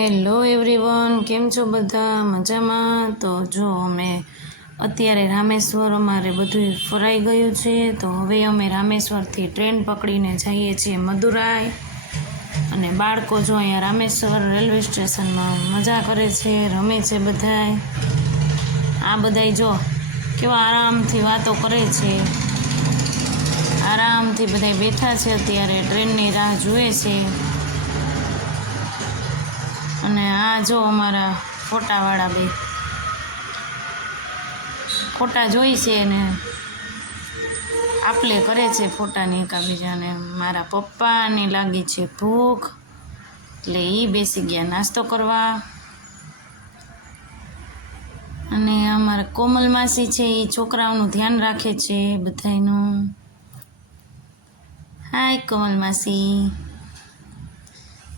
Hello everyone કેમ છો બધા? મજામાં? તો જો અમે અત્યારે રામેશ્વર અમારે બધું ફરાઈ ગયું છે, તો હવે અમે રામેશ્વરથી ટ્રેન પકડીને જઈએ છીએ મદુરાઈ. અને બાળકો જો અહીંયા રામેશ્વર રેલવે સ્ટેશનમાં મજા કરે છે, રમે છે બધાય. આ બધાય જો કેવા આરામથી વાતો કરે છે. આરામથી બધાય બેઠા છે, અત્યારે ટ્રેનની રાહ જુએ છે. અને આ જો અમારા ફોટાવાળા બે. ફોટા જોઈ છે ને આપલે કરે છે ફોટાની એકાબીજાને. મારા પપ્પાને લાગી છે ભૂખ. એટલે એ બેસી ગયા નાસ્તો કરવા. અને અમારા કોમલ માસી છે એ છોકરાઓનું ધ્યાન રાખે છે બધાયનું. હાય કોમલ માસી.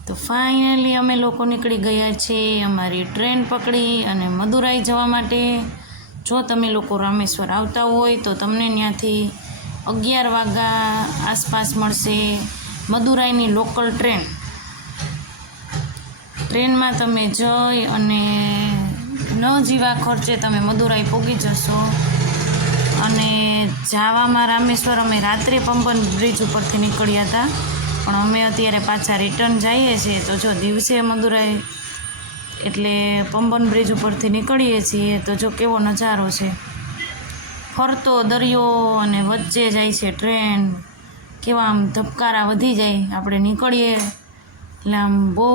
તો ફાઇનલી અમે લોકો નીકળી ગયા છે અમારી ટ્રેન પકડી અને મદુરાઈ જવા માટે. જો તમે લોકો રામેશ્વર આવતા હોય તો તમને ત્યાંથી અગિયાર વાગ્યા આસપાસ મળશે મદુરાઈની લોકલ ટ્રેન ટ્રેનમાં તમે જઈ અને ન જીવા ખર્ચે તમે મદુરાઈ પહોંચી જશો. અને જાવામાં રામેશ્વર અમે રાત્રે પંપન બ્રિજ ઉપરથી નીકળ્યા હતા. પણ અમે અત્યારે પાછા રિટર્ન જઈએ છીએ તો જો દિવસે મદુરાઈ એટલે પંબન બ્રિજ ઉપરથી નીકળીએ છીએ તો જો કેવો નજારો છે. ફરતો, દરિયો અને વચ્ચે જાય છે ટ્રેન કેવા આમ ધબકારા વધી જાય. આપણે નીકળીએ એટલે આમ બહુ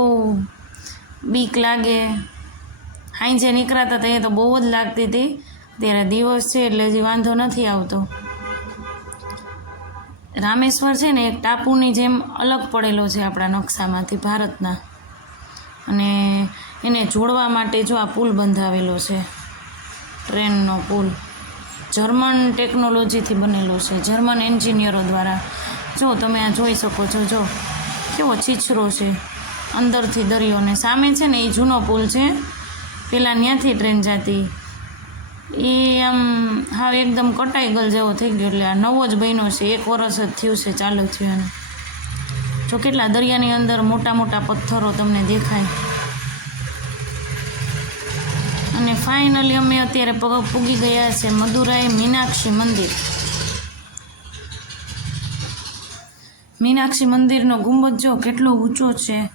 બીક લાગે. હાંજે નીકળાતા હતા એ તો બહુ જ લાગતી હતી. ત્યારે દિવસ છે એટલે હજી વાંધો નથી આવતો. રામેશ્વર છે ને, એક ટાપુની જેમ અલગ પડેલો છે આપણા નકશામાંથી ભારતના. અને એને જોડવા માટે જો આ પુલ બંધાવેલો છે, ટ્રેનનો પુલ, જર્મન ટેકનોલોજીથી બનેલો છે, જર્મન એન્જિનિયરો દ્વારા. જો તમે આ જોઈ શકો છો, જો કેવો છીછરો છે અંદરથી દરિયો. ને સામે છે ને એ જૂનો પુલ છે પહેલાં ત્યાંથી ટ્રેન જતી. એ આમ હા એકદમ કટાઈ ગલ જેવો થઈ ગયો એટલે આ નવો જ બન્યો છે. એક વરસ જ થયું છે ચાલુ થયું જો કેટલા દરિયાની અંદર મોટા મોટા પથ્થરો તમને દેખાય. અને ફાઇનલી અમે અત્યારે પગ પૂગી ગયા છે મદુરાઈ મીનાક્ષી મંદિર. મીનાક્ષી મંદિરનો ગુંબજ જો કેટલો ઊંચો છે.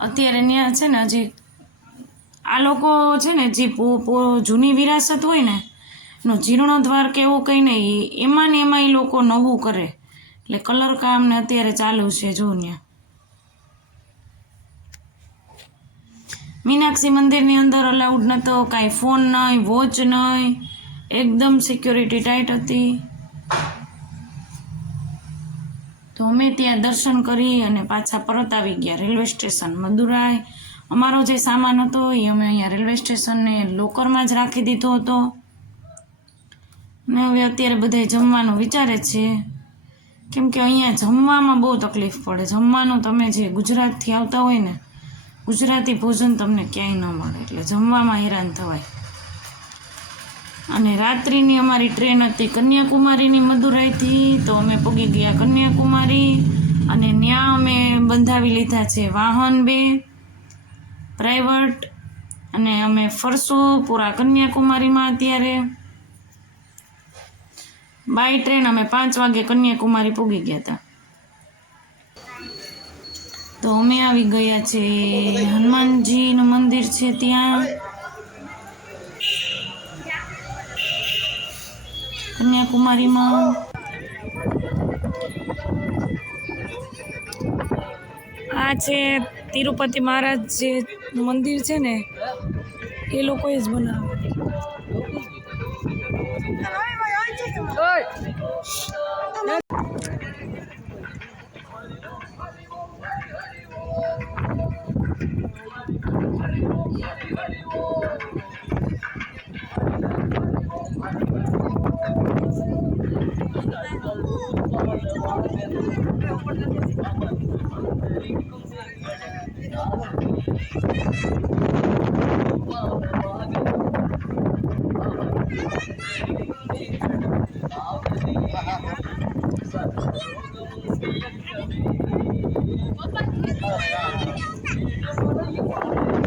અત્યારે ત્યાં છે ને હજી આ લોકો છે ને, જે જૂની વિરાસત હોય ને નો જીર્ણોદ્વાર કે એવું કંઈ નહીં, એમાં ને એમાં એ લોકો નવું કરે. એટલે કલર કામ ને અત્યારે ચાલુ છે, જો ત્યાં મીનાક્ષી મંદિરની અંદર અલાઉડ નહોતો કાંઈ ફોન નહીં વોચ નહીં એકદમ સિક્યોરિટી ટાઈટ હતી. તો અમે ત્યાં દર્શન કરી અને પાછા પરત આવી ગયા, રેલવે સ્ટેશન, મદુરાઈ અમારો જે સામાન હતો એ અમે અહીંયા રેલવે સ્ટેશનને લોકરમાં જ રાખી દીધો હતો. ને હવે અત્યારે બધાય જમવાનું વિચારે છે. કેમ કે અહીંયા જમવામાં બહુ તકલીફ પડે. જમવાનું તમે જે ગુજરાતથી આવતા હોય ને, ગુજરાતી ભોજન તમને ક્યાંય ન મળે. એટલે જમવામાં હેરાન થવાય. અને રાત્રિની અમારી ટ્રેન હતી કન્યાકુમારીની મદુરાઈથી, તો અમે પગી ગયા કન્યાકુમારી. અને ત્યાં અમે બંધાવી લીધા છે વાહન બે. પ્રાઇવેટ અને અમે ફરશું પૂરા કન્યાકુમારીમાં અત્યારે. બાય ટ્રેન અમે પાંચ વાગે કન્યાકુમારી પૂગી ગયા હતા. તો અમે આવી ગયા છે હનુમાનજીનું મંદિર છે ત્યાં. કન્યાકુમારીમાં. આ છે તિરુપતિ મહારાજ જે મંદિર છે ને એ લોકોએ જ બનાવ્યું Thank you. 我问你，你到底想点样？我问你。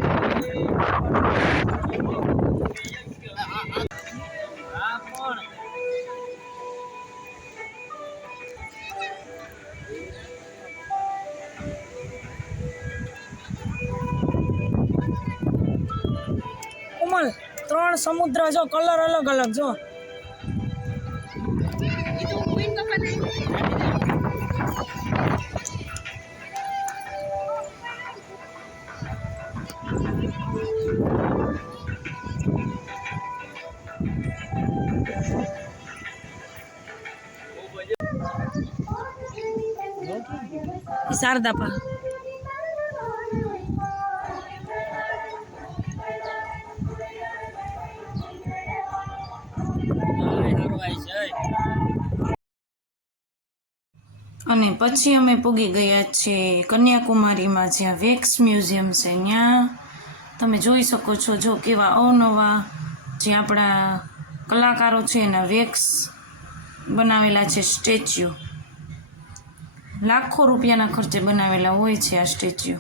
ત્રણ સમુદ્ર જો કલર અલગ અલગ જો. શારદા શારદાપા અને પછી અમે પૂગી ગયા છીએ કન્યાકુમારીમાં, જ્યાં વેક્સ મ્યુઝિયમ છે ત્યાં. તમે જોઈ શકો છો જો કેવા અવનવા જે આપણા કલાકારો છે એના વેક્સ બનાવેલા છે સ્ટેચ્યુ. લાખો રૂપિયાના ખર્ચે બનાવેલા હોય છે આ સ્ટેચ્યુ.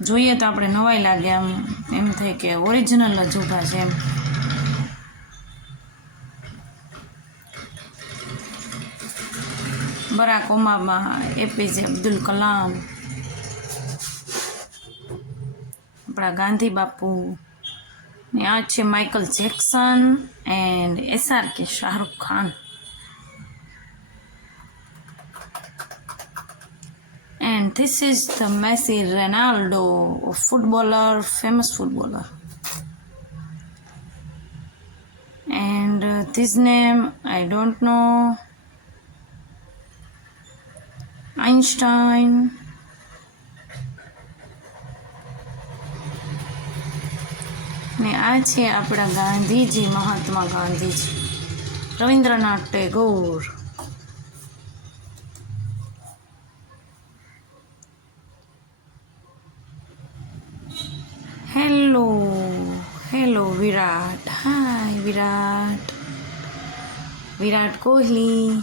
જોઈએ તો આપણે નવાઈ લાગે આમ, એમ થાય કે ઓરિજિનલ જ ઊભા છે એમ. Barack Obama APJ Abdul Kalam આપણા ગાંધી બાપુ ને આ છે માઇકલ જેક્સન એન્ડ એસઆર કે Shahrukh Khan and this is the Messi Ronaldo, a footballer, famous footballer. And uh, this name I Don't. Einstein. ને આ છે આપણા Gandhiji, Mahatma Gandhiji Rabindranath Tagore hello hello Virat hi Virat Virat Kohli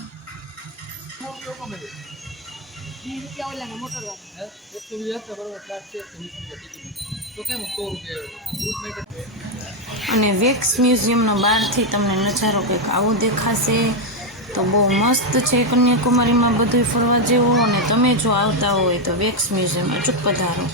અને wax મ્યુઝિયમનો બહારથી તમને નજારો કંઈક આવો દેખાશે. તો બહુ મસ્ત છે કન્યાકુમારીમાં બધું ફરવા જેવું. અને તમે જો આવતા હોય તો વેક્સ મ્યુઝિયમ અચૂક પધારો